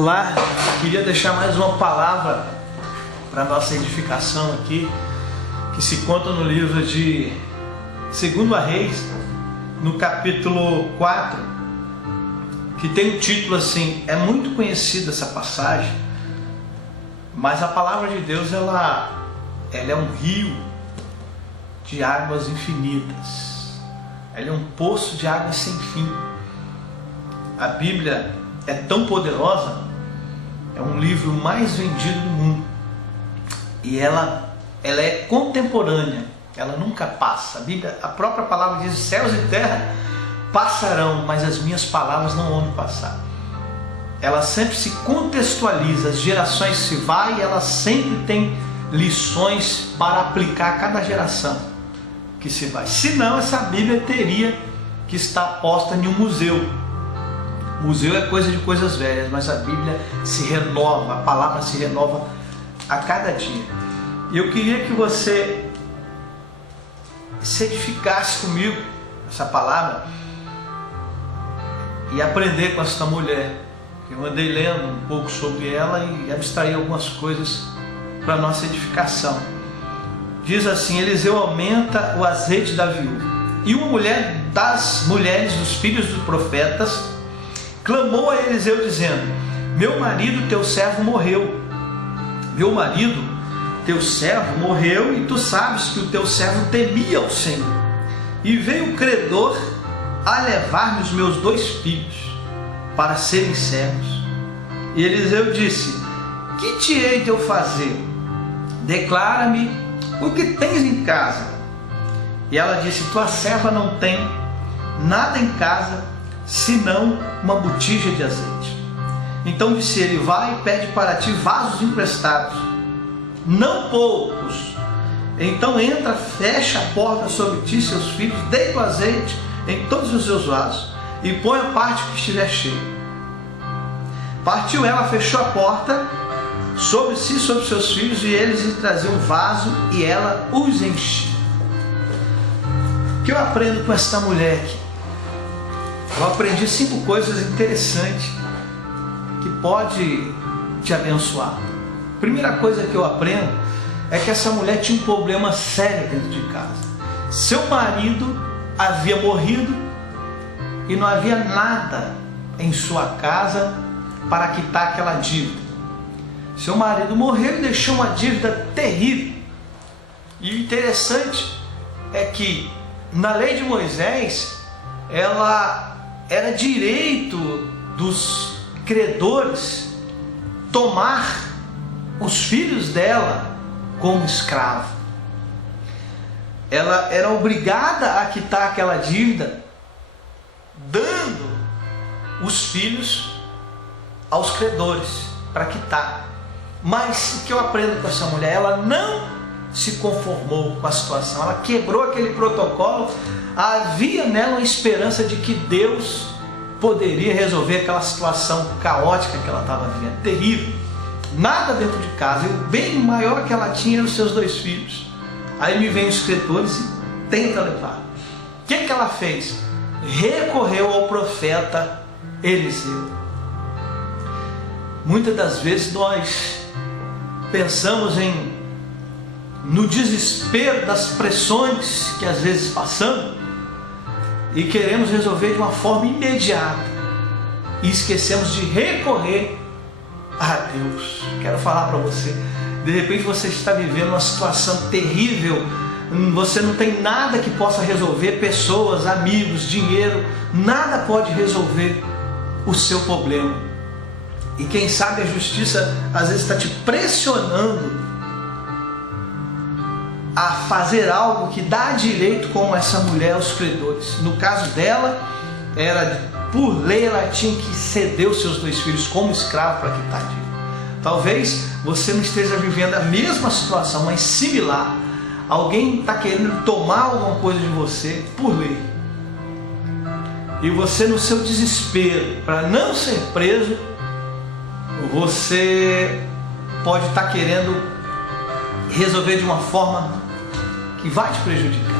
Olá, queria deixar mais uma palavra para nossa edificação aqui, que se conta no livro de 2 Reis, no capítulo 4, que tem o título assim, é muito conhecida essa passagem, mas a palavra de Deus ela é um rio de águas infinitas, ela é um poço de águas sem fim. A Bíblia é tão poderosa, é um livro mais vendido do mundo, e ela é contemporânea, ela nunca passa. A Bíblia, a própria palavra diz: céus e terra passarão, mas as minhas palavras não vão passar. Ela sempre se contextualiza, as gerações se vai e ela sempre tem lições para aplicar a cada geração que se vai. Senão essa Bíblia teria que estar posta em um museu. Museu é coisa de coisas velhas, mas a Bíblia se renova, a palavra se renova a cada dia. E eu queria que você se edificasse comigo essa palavra e aprender com essa mulher. Eu andei lendo um pouco sobre ela e abstraí algumas coisas para nossa edificação. Diz assim: Eliseu aumenta o azeite da viúva. E uma mulher das mulheres dos filhos dos profetas clamou a Eliseu dizendo: meu marido teu servo morreu. Meu marido teu servo morreu, e tu sabes que o teu servo temia o Senhor. E veio o credor a levar-me os meus 2 filhos para serem servos. E Eliseu disse: que te hei de eu fazer? Declara-me o que tens em casa. E ela disse: tua serva não tem nada em casa senão uma botija de azeite. Então disse ele: vai e pede para ti vasos emprestados, não poucos. Então entra, fecha a porta sobre ti e seus filhos, deita o azeite em todos os seus vasos e põe a parte que estiver cheia. Partiu ela, fechou a porta sobre si e sobre seus filhos, e eles lhe traziam vaso e ela os enchia. O que eu aprendo com esta mulher aqui? Eu aprendi 5 coisas interessantes que pode te abençoar. Primeira coisa que eu aprendo é que essa mulher tinha um problema sério dentro de casa. Seu marido havia morrido e não havia nada em sua casa para quitar aquela dívida. Seu marido morreu e deixou uma dívida terrível. E o interessante é que na lei de Moisés, ela era direito dos credores tomar os filhos dela como escravo. Ela era obrigada a quitar aquela dívida, dando os filhos aos credores para quitar. Mas o que eu aprendo com essa mulher? Ela não se conformou com a situação, ela quebrou aquele protocolo. Havia nela uma esperança de que Deus poderia resolver aquela situação caótica que ela estava vivendo, terrível. Nada dentro de casa, e o bem maior que ela tinha eram os seus 2 filhos. Aí me vem os credores e tenta levar. O que ela fez? Recorreu ao profeta Eliseu. Muitas das vezes nós pensamos no desespero das pressões que às vezes passamos e queremos resolver de uma forma imediata e esquecemos de recorrer a Deus. Quero falar para você, de repente você está vivendo uma situação terrível, você não tem nada que possa resolver, pessoas, amigos, dinheiro, nada pode resolver o seu problema. E quem sabe a justiça às vezes está te pressionando a fazer algo que dá direito, como essa mulher, aos credores. No caso dela, por lei, ela tinha que ceder os seus 2 filhos como escravo para quitar a dívida. Talvez você não esteja vivendo a mesma situação, mas similar. Alguém está querendo tomar alguma coisa de você por lei. E você, no seu desespero, para não ser preso, você pode estar querendo resolver de uma forma que vai te prejudicar.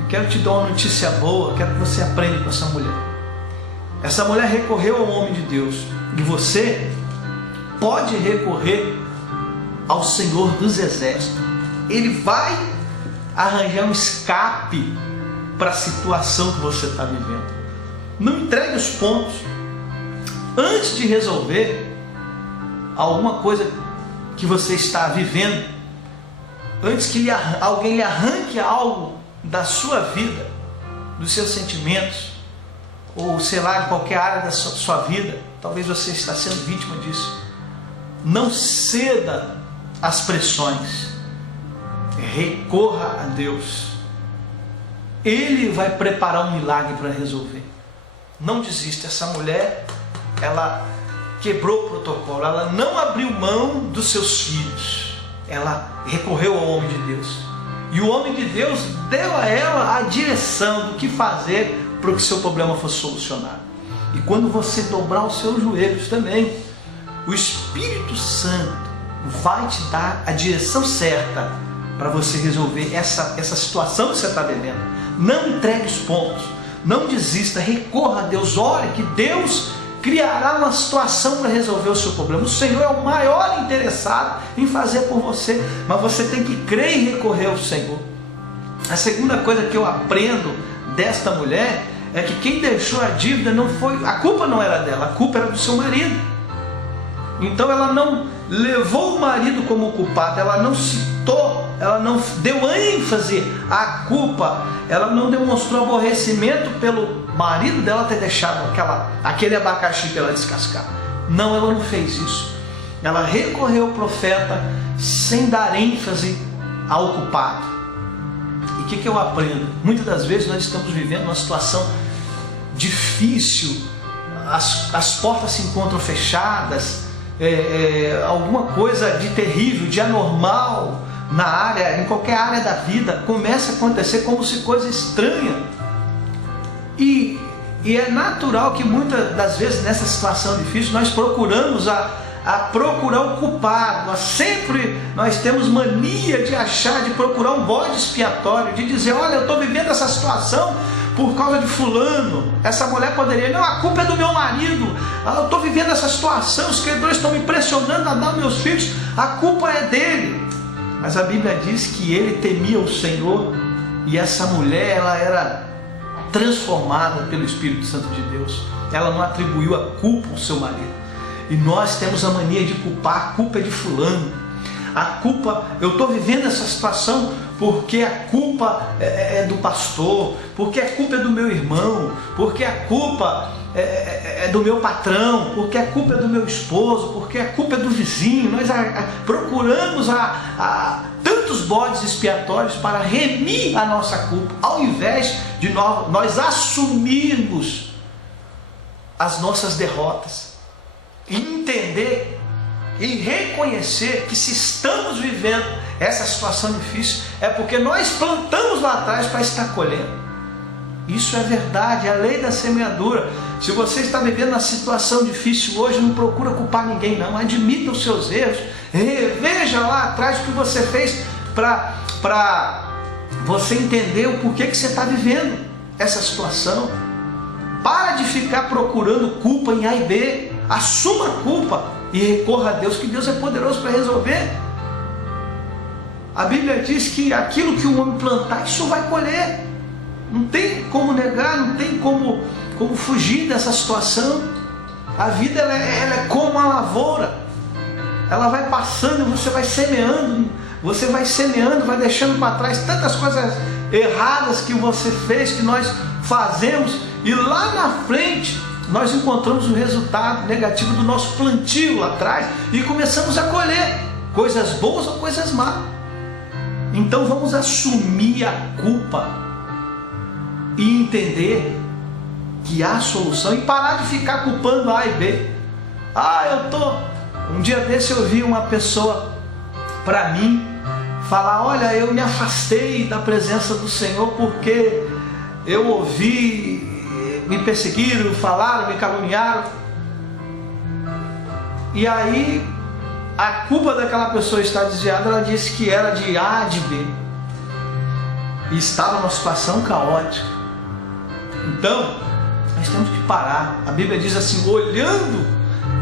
Eu quero te dar uma notícia boa, quero que você aprenda com essa mulher. Essa mulher recorreu ao homem de Deus. E você pode recorrer ao Senhor dos Exércitos. Ele vai arranjar um escape para a situação que você está vivendo. Não entregue os pontos. Antes de resolver alguma coisa que você está vivendo, antes que alguém lhe arranque algo da sua vida, dos seus sentimentos, ou sei lá, de qualquer área da sua vida, talvez você está sendo vítima disso. Não ceda às pressões. Recorra a Deus. Ele vai preparar um milagre para resolver. Não desista. Essa mulher, ela quebrou o protocolo. Ela não abriu mão dos seus filhos. Ela recorreu ao homem de Deus. E o homem de Deus deu a ela a direção do que fazer para que seu problema fosse solucionado. E quando você dobrar os seus joelhos também, o Espírito Santo vai te dar a direção certa para você resolver essa situação que você está vivendo. Não entregue os pontos, não desista, recorra a Deus, ore que Deus criará uma situação para resolver o seu problema. O Senhor é o maior interessado em fazer por você, mas você tem que crer e recorrer ao Senhor. A segunda coisa que eu aprendo desta mulher é que quem deixou a dívida não foi, a culpa não era dela, a culpa era do seu marido. Então ela não levou o marido como culpado, ela não citou, ela não deu ênfase à culpa, ela não demonstrou aborrecimento pelo marido dela ter deixado aquele abacaxi para ela descascar. Não, ela não fez isso. Ela recorreu ao profeta sem dar ênfase ao culpado. E o que eu aprendo? Muitas das vezes nós estamos vivendo uma situação difícil, as portas se encontram fechadas, alguma coisa de terrível, de anormal na área, em qualquer área da vida, começa a acontecer como se coisa estranha. E é natural que muitas das vezes nessa situação difícil nós procuramos procurar o culpado. Nós temos mania de achar, de procurar um bode expiatório, de dizer, olha, eu estou vivendo essa situação por causa de fulano. Essa mulher poderia, não, a culpa é do meu marido, eu estou vivendo essa situação, os credores estão me pressionando a dar meus filhos, a culpa é dele. Mas a Bíblia diz que ele temia o Senhor, e essa mulher, ela era transformada pelo Espírito Santo de Deus. Ela não atribuiu a culpa ao seu marido. E nós temos a mania de culpar, a culpa é de fulano, a culpa, eu estou vivendo essa situação porque a culpa é do pastor, porque a culpa é do meu irmão, porque a culpa é do meu patrão, porque a culpa é do meu esposo, porque a culpa é do vizinho. Nós procuramos tantos bodes expiatórios para remir a nossa culpa, ao invés de nós assumirmos as nossas derrotas e entender e reconhecer que se estamos vivendo essa situação difícil é porque nós plantamos lá atrás para estar colhendo. Isso é verdade, é a lei da semeadura. Se você está vivendo uma situação difícil hoje, não procura culpar ninguém não, admita os seus erros, reveja lá atrás o que você fez para você entender o porquê que você está vivendo essa situação. Para de ficar procurando culpa em A e B, assuma a culpa e recorra a Deus, que Deus é poderoso para resolver. A Bíblia diz que aquilo que o homem plantar, isso vai colher. Não tem como negar, não tem como fugir dessa situação. A vida ela é como uma lavoura. Ela vai passando e você vai semeando, vai deixando para trás tantas coisas erradas que você fez, que nós fazemos, e lá na frente nós encontramos o resultado negativo do nosso plantio lá atrás e começamos a colher coisas boas ou coisas más. Então vamos assumir a culpa e entender que há solução e parar de ficar culpando A e B. Um dia desse eu vi uma pessoa para mim falar, olha, eu me afastei da presença do Senhor porque eu ouvi, me perseguiram, falaram, me caluniaram. E aí a culpa daquela pessoa estar desviada, ela disse que era de A, de B. E estava numa situação caótica. Então, nós temos que parar. A Bíblia diz assim, olhando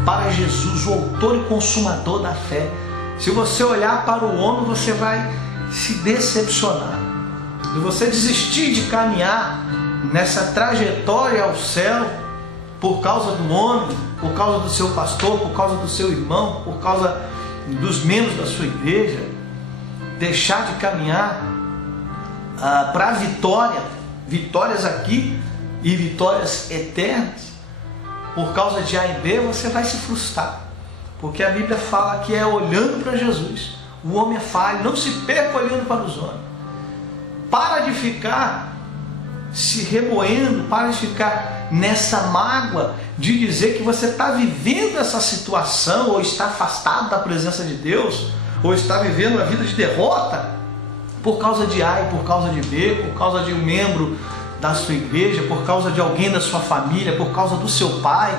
para Jesus, o autor e consumador da fé. Se você olhar para o homem, você vai se decepcionar. Se você desistir de caminhar nessa trajetória ao céu, por causa do homem, por causa do seu pastor, por causa do seu irmão, por causa dos membros da sua igreja, deixar de caminhar para a vitória, vitórias aqui e vitórias eternas, por causa de A e B, você vai se frustrar, porque a Bíblia fala que é olhando para Jesus. O homem é falho, não se perca olhando para os homens. Para de ficar se remoendo, para de ficar nessa mágoa de dizer que você está vivendo essa situação, ou está afastado da presença de Deus, ou está vivendo uma vida de derrota por causa de A e por causa de B, por causa de um membro da sua igreja, por causa de alguém da sua família, por causa do seu pai.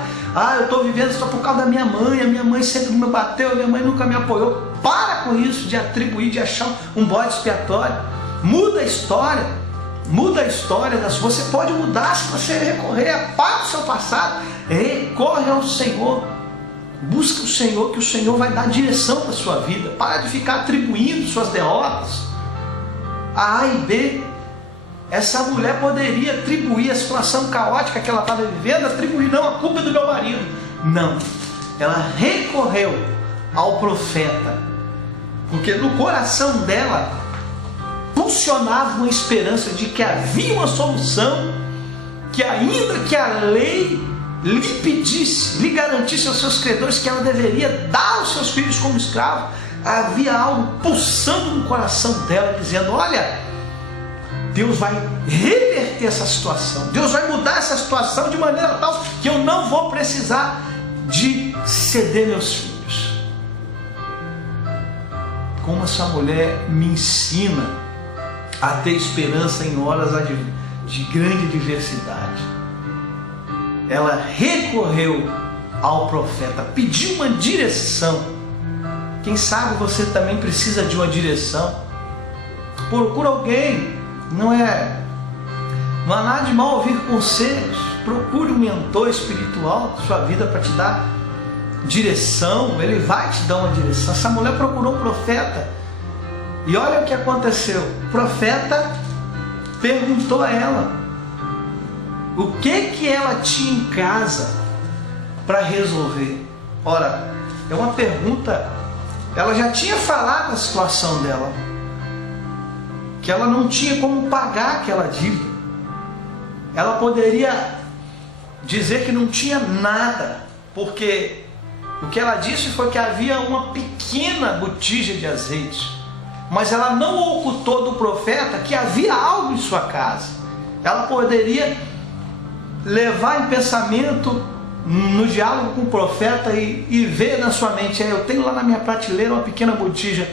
Eu estou vivendo só por causa da minha mãe, a minha mãe sempre me bateu, a minha mãe nunca me apoiou. Para com isso de atribuir, de achar um bode expiatório. Muda a história. Muda a história. Você pode mudar se você recorrer. Apaga o seu passado. Recorre ao Senhor. Busca o Senhor, que o Senhor vai dar direção para a sua vida. Para de ficar atribuindo suas derrotas a e B. Essa mulher poderia atribuir a situação caótica que ela estava vivendo, atribuir, não, a culpa é do meu marido. Não. Ela recorreu ao profeta, porque no coração dela funcionava uma esperança de que havia uma solução, que ainda que a lei lhe pedisse, lhe garantisse aos seus credores que ela deveria dar os seus filhos como escravo, havia algo pulsando no coração dela, dizendo, olha, Deus vai reverter essa situação, Deus vai mudar essa situação de maneira tal que eu não vou precisar de ceder meus filhos. Como essa mulher me ensina a ter esperança em horas de grande adversidade. Ela recorreu ao profeta, pediu uma direção. Quem sabe você também precisa de uma direção. Procura alguém. Não há nada de mal ouvir conselhos. Procure um mentor espiritual da sua vida para te dar direção. Ele vai te dar uma direção. Essa mulher procurou um profeta. E olha o que aconteceu. O profeta perguntou a ela o que ela tinha em casa para resolver. Ora, é uma pergunta. Ela já tinha falado a situação dela, que ela não tinha como pagar aquela dívida. Ela poderia dizer que não tinha nada, porque o que ela disse foi que havia uma pequena botija de azeite, mas ela não ocultou do profeta que havia algo em sua casa. Ela poderia levar em pensamento, no diálogo com o profeta, e ver na sua mente, eu tenho lá na minha prateleira uma pequena botija.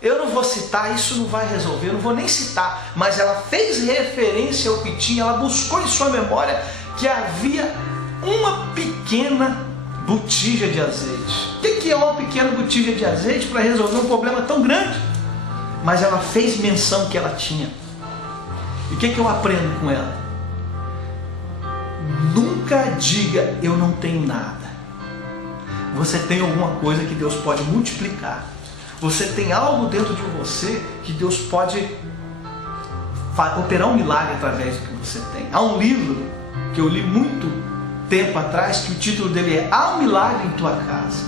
Eu não vou citar, isso não vai resolver, eu não vou nem citar, mas ela fez referência ao que tinha, ela buscou em sua memória que havia uma pequena botija de azeite. O que é uma pequena botija de azeite para resolver um problema tão grande? Mas ela fez menção que ela tinha. E o que eu aprendo com ela? Nunca diga, eu não tenho nada. Você tem alguma coisa que Deus pode multiplicar. Você tem algo dentro de você que Deus pode operar um milagre através do que você tem. Há um livro que eu li muito tempo atrás, que o título dele é Há um Milagre em Tua Casa.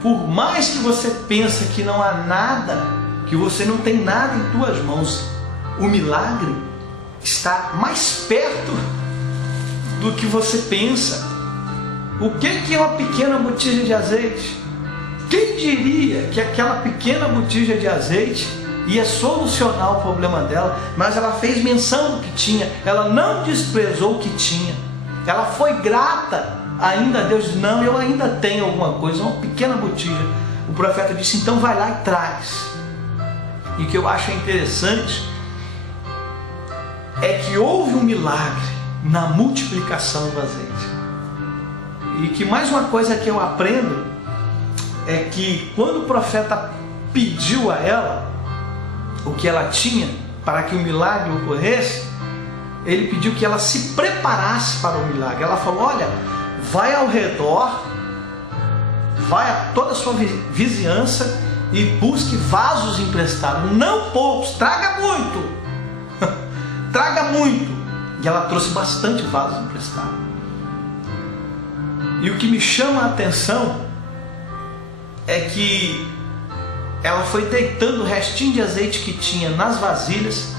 Por mais que você pense que não há nada, que você não tem nada em tuas mãos, o milagre está mais perto do que você pensa. O que é uma pequena botija de azeite? Quem diria que aquela pequena botija de azeite ia solucionar o problema dela? Mas ela fez menção do que tinha, ela não desprezou o que tinha, ela foi grata ainda a Deus. Não, eu ainda tenho alguma coisa, uma pequena botija. O profeta disse, então vai lá e traz. E o que eu acho interessante é que houve um milagre na multiplicação do azeite. E que mais uma coisa que eu aprendo é que quando o profeta pediu a ela o que ela tinha para que o milagre ocorresse, ele pediu que ela se preparasse para o milagre. Ela falou: olha, vai ao redor, vai a toda a sua vizinhança e busque vasos emprestados, não poucos, traga muito, traga muito. E ela trouxe bastante vasos emprestados. E o que me chama a atenção é que ela foi deitando o restinho de azeite que tinha nas vasilhas,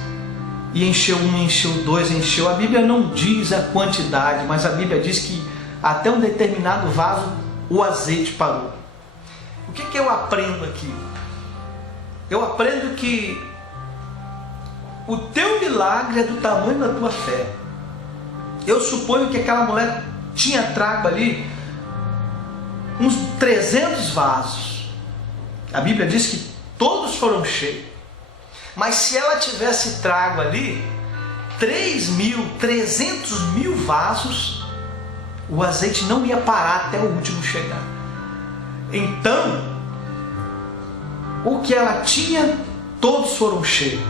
e encheu um, encheu dois, encheu. A Bíblia não diz a quantidade, mas a Bíblia diz que até um determinado vaso o azeite parou. O que eu aprendo aqui? Eu aprendo que o teu milagre é do tamanho da tua fé. Eu suponho que aquela mulher tinha trago ali uns 300 vasos. A Bíblia diz que todos foram cheios. Mas se ela tivesse trago ali 300 mil vasos, o azeite não ia parar até o último chegar. Então, o que ela tinha, todos foram cheios.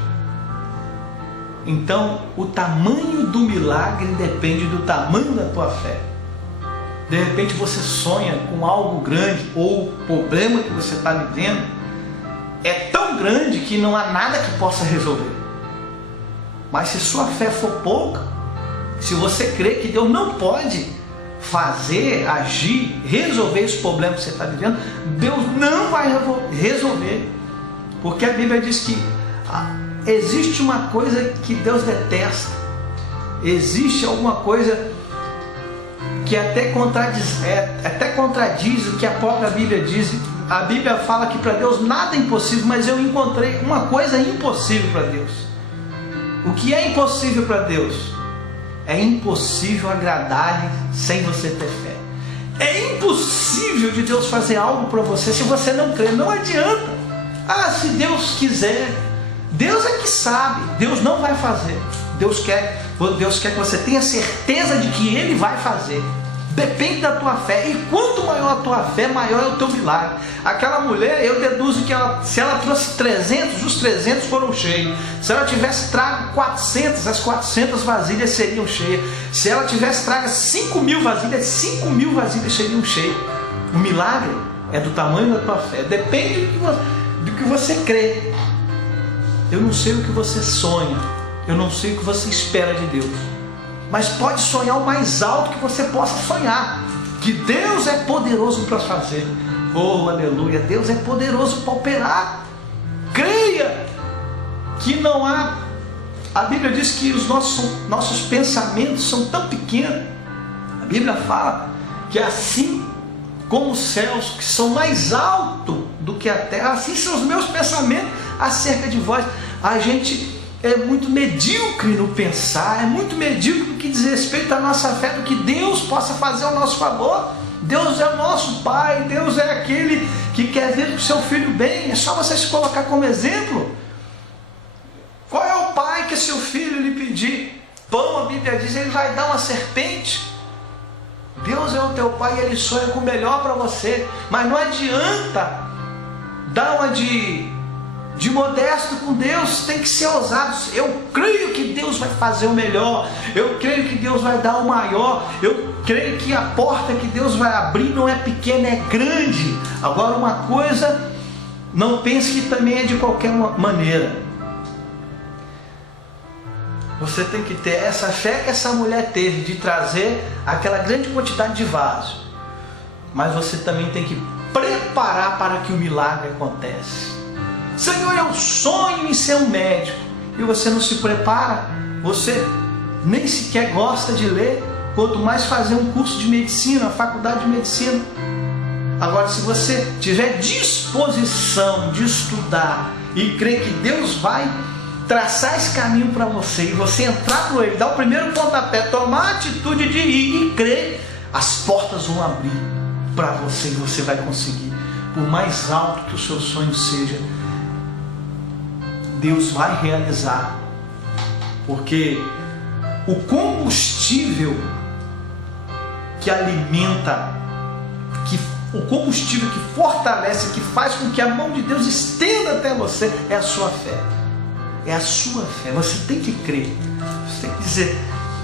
Então, o tamanho do milagre depende do tamanho da tua fé. De repente você sonha com algo grande, ou o problema que você está vivendo é tão grande que não há nada que possa resolver. Mas se sua fé for pouca, se você crê que Deus não pode fazer, agir, resolver esse problema que você está vivendo, Deus não vai resolver. Porque a Bíblia diz que existe uma coisa que Deus detesta. Existe alguma coisa que até contradiz o que a própria Bíblia diz. A Bíblia fala que para Deus nada é impossível, mas eu encontrei uma coisa impossível para Deus. O que é impossível para Deus? É impossível agradar-lhe sem você ter fé. É impossível de Deus fazer algo para você se você não crer. Não adianta. Se Deus quiser, Deus é que sabe. Deus não vai fazer. Deus quer que você tenha certeza de que Ele vai fazer. Depende da tua fé. E quanto maior a tua fé, maior é o teu milagre. Aquela mulher, eu deduzo que se ela trouxe 300, os 300 foram cheios. Se ela tivesse trago 400, as 400 vasilhas seriam cheias. Se ela tivesse trago 5.000 vasilhas, 5.000 vasilhas seriam cheias. O milagre é do tamanho da tua fé. Depende do que você crê. Eu não sei o que você sonha. Eu não sei o que você espera de Deus. Mas pode sonhar o mais alto que você possa sonhar, que Deus é poderoso para fazer. Oh, aleluia, Deus é poderoso para operar. Creia que não há. A Bíblia diz que os nossos pensamentos são tão pequenos. A Bíblia fala que assim como os céus, que são mais altos do que a terra, assim são os meus pensamentos acerca de vós. A gente é muito medíocre no pensar, é muito medíocre no que diz respeito à nossa fé, do que Deus possa fazer ao nosso favor. Deus é o nosso Pai, Deus é aquele que quer ver o seu filho bem. É só você se colocar como exemplo. Qual é o pai que seu filho lhe pedir pão, a Bíblia diz, ele vai dar uma serpente? Deus é o teu Pai e Ele sonha com o melhor para você. Mas não adianta dar uma de modesto com Deus, tem que ser ousado. Eu creio que Deus vai fazer o melhor, eu creio que Deus vai dar o maior, eu creio que a porta que Deus vai abrir não é pequena, é grande. Agora uma coisa, não pense que também é de qualquer maneira. Você tem que ter essa fé que essa mulher teve, de trazer aquela grande quantidade de vasos. Mas você também tem que preparar para que o milagre aconteça. Senhor, eu sonho em ser um médico, e você não se prepara, você nem sequer gosta de ler, quanto mais fazer um curso de medicina, faculdade de medicina. Agora, se você tiver disposição de estudar e crer que Deus vai traçar esse caminho para você, e você entrar por ele, dar o primeiro pontapé, tomar a atitude de ir e crer, as portas vão abrir para você e você vai conseguir. Por mais alto que o seu sonho seja, Deus vai realizar, porque o combustível que alimenta, o combustível que fortalece, que faz com que a mão de Deus estenda até você, é a sua fé. É a sua fé. Você tem que crer. Você tem que dizer: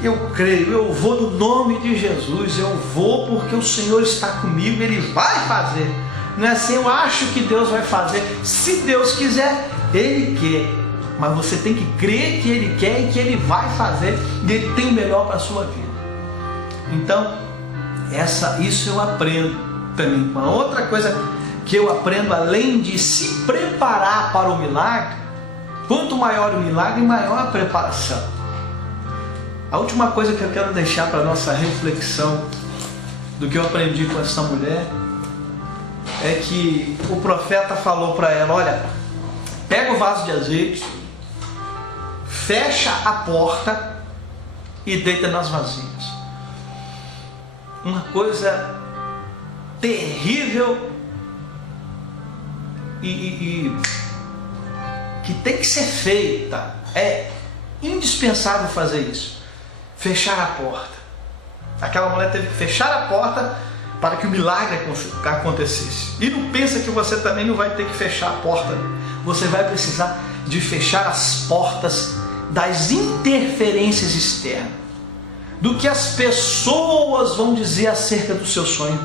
eu creio, eu vou no nome de Jesus, eu vou porque o Senhor está comigo, Ele vai fazer. Não é assim, eu acho que Deus vai fazer. Se Deus quiser, Ele quer. Mas você tem que crer que Ele quer e que Ele vai fazer, e Ele tem o melhor para a sua vida. Então, isso eu aprendo também. Uma outra coisa que eu aprendo, além de se preparar para o milagre, quanto maior o milagre, maior a preparação. A última coisa que eu quero deixar para a nossa reflexão do que eu aprendi com essa mulher é que o profeta falou para ela: olha, pega o vaso de azeite, fecha a porta e deita nas vasilhas. Uma coisa terrível e que tem que ser feita. É indispensável fazer isso. Fechar a porta. Aquela mulher teve que fechar a porta para que o milagre acontecesse. E não pensa que você também não vai ter que fechar a porta. Você vai precisar de fechar as portas das interferências externas, do que as pessoas vão dizer acerca do seu sonho.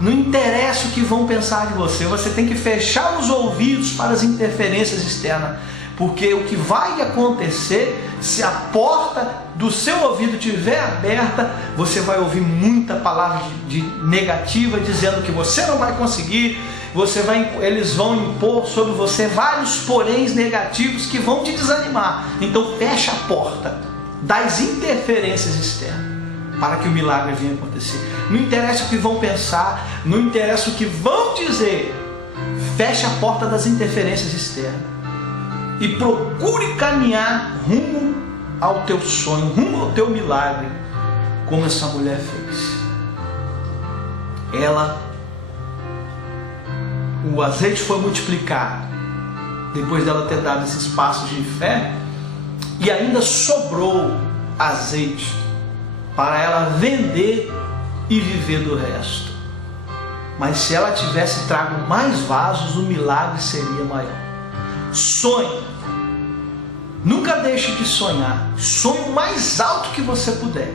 Não interessa o que vão pensar de você, você tem que fechar os ouvidos para as interferências externas, porque o que vai acontecer, se a porta do seu ouvido estiver aberta, você vai ouvir muita palavra de negativa, dizendo que você não vai conseguir, eles vão impor sobre você vários poréns negativos que vão te desanimar. Então fecha a porta das interferências externas para que o milagre venha acontecer. Não interessa o que vão pensar, não interessa o que vão dizer, fecha a porta das interferências externas e procure caminhar rumo ao teu sonho, rumo ao teu milagre, como essa mulher fez. O azeite foi multiplicado depois dela ter dado esses passos de fé, e ainda sobrou azeite para ela vender e viver do resto. Mas se ela tivesse trago mais vasos, o milagre seria maior. Sonhe. Nunca deixe de sonhar. Sonhe o mais alto que você puder.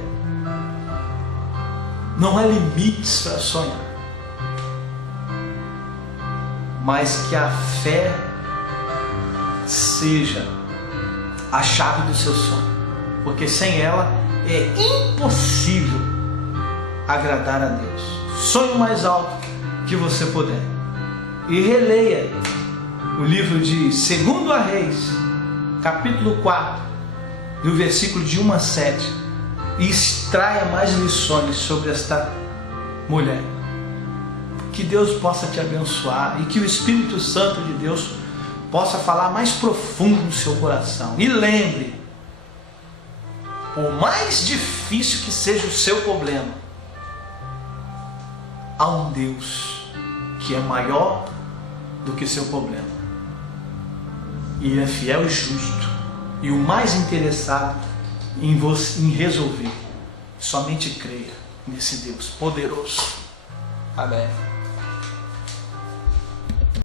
Não há limites para sonhar. Mas que a fé seja a chave do seu sonho. Porque sem ela é impossível agradar a Deus. Sonhe o mais alto que você puder. E releia o livro de 2 Reis, capítulo 4, do versículo de 1 a 7, e extraia mais lições sobre esta mulher. Que Deus possa te abençoar e que o Espírito Santo de Deus possa falar mais profundo no seu coração. E lembre, por mais difícil que seja o seu problema, há um Deus que é maior do que seu problema. E Ele é fiel e justo, e o mais interessado em resolver. Somente creia nesse Deus poderoso. Amém.